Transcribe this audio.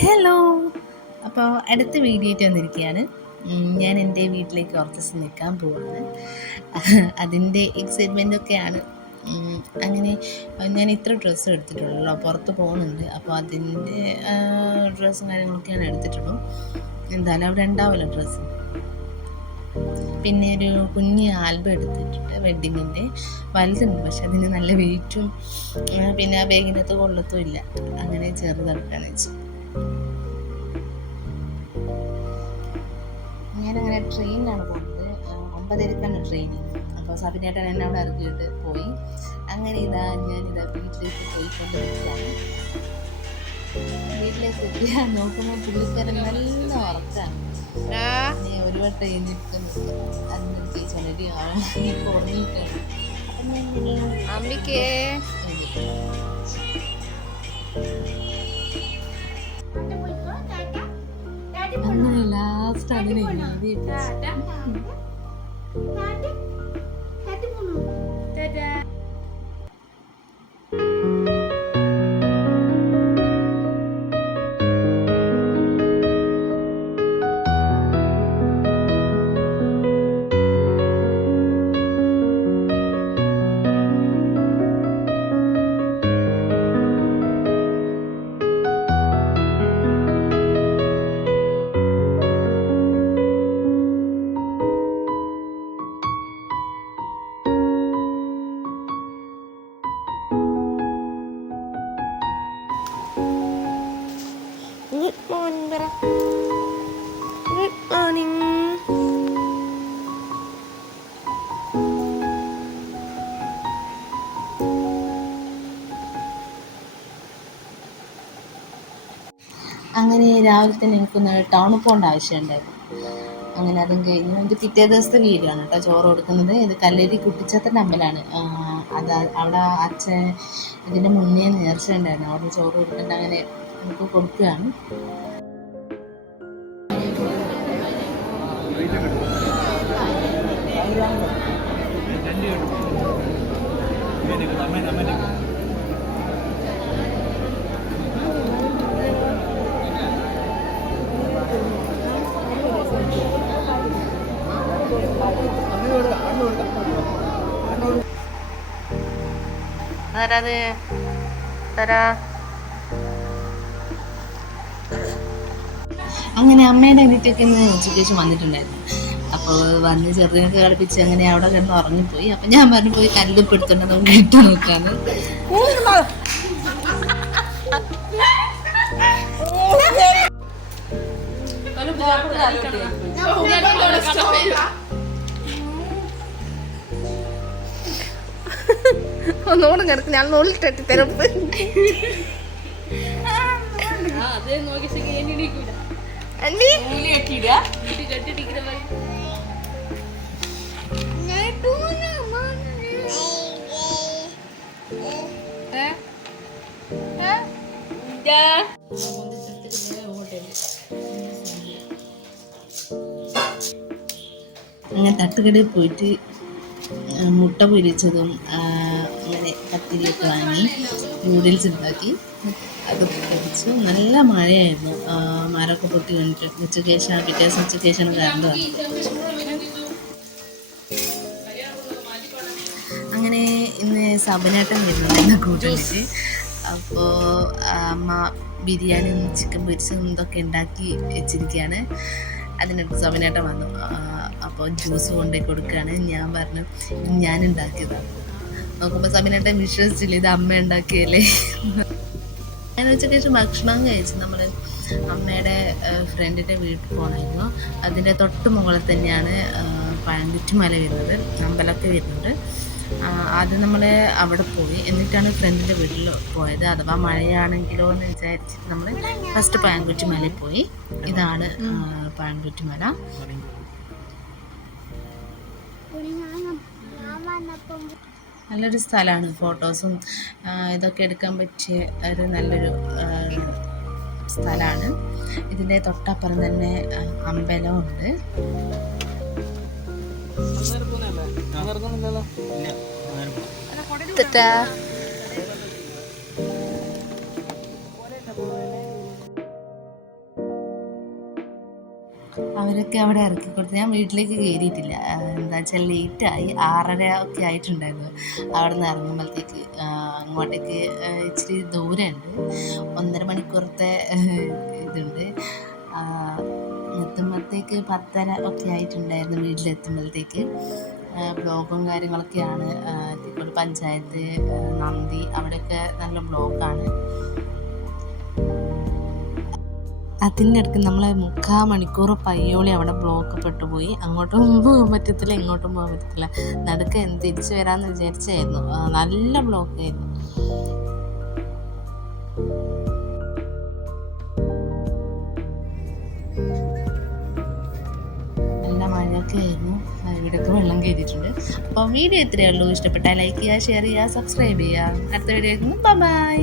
Hello, അപ്പോൾ അടുത്ത video ആയിട്ട് വന്നിരിക്കുകയാണ്. ഞാൻ എൻ്റെ വീട്ടിലേക്ക് കുറച്ച് ദിവസം നിൽക്കാൻ പോവാണ്. അതിൻ്റെ എക്സൈറ്റ്മെൻറ്റൊക്കെയാണ്. അങ്ങനെ ഞാൻ ഇത്ര ഡ്രസ്സ് എടുത്തിട്ടുള്ളൂ, പുറത്ത് പോകുന്നുണ്ട്. അപ്പോൾ അതിൻ്റെ ഡ്രസ്സും കാര്യങ്ങളൊക്കെയാണ് എടുത്തിട്ടുള്ളൂ. എന്തായാലും അവിടെ ഉണ്ടാവുമല്ലോ ഡ്രസ്സ്. പിന്നെ ഒരു കുഞ്ഞ് ആൽബം എടുത്തിട്ടുണ്ട്, വെഡ്ഡിങ്ങിൻ്റെ. വലുതുണ്ട്, പക്ഷെ അതിന് നല്ല വെയിറ്റും പിന്നെ ആ ബാഗിനകത്ത് കൊള്ളത്തും ഇല്ല. അങ്ങനെ ചെറുതാക്കാന്ന് വെച്ചു. ഞാനങ്ങനെ ട്രെയിനിലാണ് പോകുന്നത്. 9:30 ട്രെയിനിങ്. അപ്പോൾ സബിനേട്ടൻ എന്നെ അവിടെ ഇറക്കിയിട്ട് പോയി. അങ്ങനെ ഞാനിതാ വീട്ടിലേക്ക് പോയിക്കൊണ്ടിരിക്കുകയാണ്. വീട്ടിലേക്ക് എത്തിയാ നോക്കുമ്പോൾ പുള്ളിക്കാരൻ നല്ല ഉറക്കാണ്. ഒരു വട്ടം എഴുന്നേൽക്കുന്നത് അതിന് ചേച്ചി ഉറങ്ങിയിട്ടാണ്. അമ്മിക്കേ അങ്ങനെ ലാസ്റ്റ് അങ്ങനെ Good morning, Bara. Good morning. അങ്ങനെ രാവിലെ തന്നെ എനിക്കൊന്ന് ടൗണിൽ പോകേണ്ട ആവശ്യമുണ്ടായിരുന്നു. അങ്ങനെ അതും കഴിഞ്ഞു. ഇത് പിറ്റേ ദിവസത്തെ വീഡിയോ ആണ് കേട്ടോ, ചോറ് കൊടുക്കുന്നത്. ഇത് കല്ലേരി കുട്ടിച്ചത്തൻ്റെ അമ്പലമാണ്. അത് അവിടെ അച്ഛൻ ഇതിൻ്റെ മുന്നേ നേർച്ച ഉണ്ടായിരുന്നു, അവിടെ ചോറ് കൊടുക്കേണ്ട. അങ്ങനെ നമുക്ക് കൊടുക്കുകയാണ്. അങ്ങനെ അമ്മയുടെ വീട്ടിലേക്ക് ഇന്ന് ഉച്ചയ്ക്ക് വന്നിട്ടുണ്ടായിരുന്നു. അപ്പോൾ വന്ന് ചെറുതിനൊക്കെ കളിപ്പിച്ച് അങ്ങനെ അവിടെ കിടന്ന് ഉറങ്ങിപ്പോയി. അപ്പം ഞാൻ പറഞ്ഞു പോയി കല്ലുപ്പ് എടുത്തിട്ട് നമുക്ക് ഇട്ട് നോക്കാന്ന്. ഒന്നുകൂടെ കിടക്കും, ഞാൻ നൂലിട്ടെട്ടി തിരപ്പ്. അങ്ങനെ തട്ടുകടയിൽ പോയിട്ട് മുട്ട പൊരിച്ചതും അങ്ങനെ പത്തിരിയൊക്കെ വാങ്ങി നൂഡിൽസ് ഉണ്ടാക്കി അത് കഴിച്ചു. നല്ല മഴയായിരുന്നു, മരമൊക്കെ പൊട്ടി വന്നിട്ട്. ഉച്ചയ്ക്ക് ശേഷം പിറ്റേ ദിവസം ഉച്ചയ്ക്ക് ശേഷമാണ് കറണ്ട് വന്നത്. അങ്ങനെ ഇന്ന് സബനേട്ടൻ വരുന്നുണ്ട് എന്നെ കൂട്ടിയിട്ട്. അപ്പോൾ അമ്മ ബിരിയാണിയും ചിക്കൻ പൊരിച്ചതും ഇതൊക്കെ ഉണ്ടാക്കി വെച്ചിരിക്കുകയാണ്. അതിനടുത്ത് സബനേട്ടൻ വന്നു. അപ്പോൾ ജ്യൂസ് കൊണ്ടുപോയി കൊടുക്കുകയാണ്. ഞാൻ പറഞ്ഞു ഞാൻ ഉണ്ടാക്കിയതാണ്. നോക്കുമ്പോൾ സബനേട്ടൻ വിശ്വസിച്ചില്ല, ഇത് അമ്മ ഉണ്ടാക്കിയല്ലേ. ഞാൻ ഉച്ചയ്ക്ക് ശേഷം ഭക്ഷണം കഴിച്ച് നമ്മൾ അമ്മയുടെ ഫ്രണ്ടിൻ്റെ വീട്ടിൽ പോകണമായിരുന്നു. അതിൻ്റെ തൊട്ട് മുകളിൽ തന്നെയാണ് പഴംകുറ്റിമല വരുന്നത്, അമ്പലമൊക്കെ വരുന്നുണ്ട്. ആദ്യം നമ്മൾ അവിടെ പോയി, എന്നിട്ടാണ് ഫ്രണ്ടിൻ്റെ വീട്ടിൽ പോയത്. അഥവാ മഴയാണെങ്കിലോ എന്ന് വിചാരിച്ചിട്ട് നമ്മൾ ഫസ്റ്റ് പഴംകുറ്റിമലയിൽ പോയി. ഇതാണ് പഴംകുറ്റിമല. നല്ലൊരു സ്ഥലമാണ്, ഫോട്ടോസും ഇതൊക്കെ എടുക്കാൻ പറ്റിയ ഒരു നല്ലൊരു സ്ഥലമാണ്. ഇതിൻ്റെ തൊട്ടപ്പുറം തന്നെ അമ്പലമുണ്ട്. അവരൊക്കെ അവിടെ ഇറക്കി കൊടുത്ത് ഞാൻ വീട്ടിലേക്ക് കയറിയിട്ടില്ല. എന്താ വെച്ചാൽ ലേറ്റായി, 6:30 ഒക്കെ ആയിട്ടുണ്ടായിരുന്നു അവിടെ നിന്ന് ഇറങ്ങുമ്പോഴത്തേക്ക്. അങ്ങോട്ടേക്ക് ഇച്ചിരി ദൂരമുണ്ട്, 1.5 മണിക്കൂറത്തെ ഇതുണ്ട്. എത്തുമ്പോഴത്തേക്ക് 10:30 ഒക്കെ ആയിട്ടുണ്ടായിരുന്നു വീട്ടിലെത്തുമ്പോഴത്തേക്ക്. ബ്ലോക്കും കാര്യങ്ങളൊക്കെയാണ്. തിക്കോട് പഞ്ചായത്ത്, നന്ദി, അവിടെയൊക്കെ നല്ല ബ്ലോക്കാണ്. അതിൻ്റെ ഇടയ്ക്ക് നമ്മൾ 3/4 മണിക്കൂർ പയ്യോളി അവിടെ ബ്ലോക്ക് പെട്ടുപോയി. അങ്ങോട്ടും പോകാൻ പറ്റത്തില്ല, ഇങ്ങോട്ടും പോകാൻ പറ്റത്തില്ല. നടുക്ക് തിരിച്ച് വരാമെന്ന് വിചാരിച്ചായിരുന്നു, നല്ല ബ്ലോക്കായിരുന്നു. നല്ല മഴയൊക്കെ ആയിരുന്നു, ഇവിടെയൊക്കെ വെള്ളം കയറിയിട്ടുണ്ട്. അപ്പോൾ വീഡിയോ ഇത്രയേ ഉള്ളൂ. ഇഷ്ടപ്പെട്ടാൽ ലൈക്ക് ചെയ്യുക, ഷെയർ ചെയ്യുക, സബ്സ്ക്രൈബ് ചെയ്യുക. അടുത്ത വീഡിയോ ബൈ.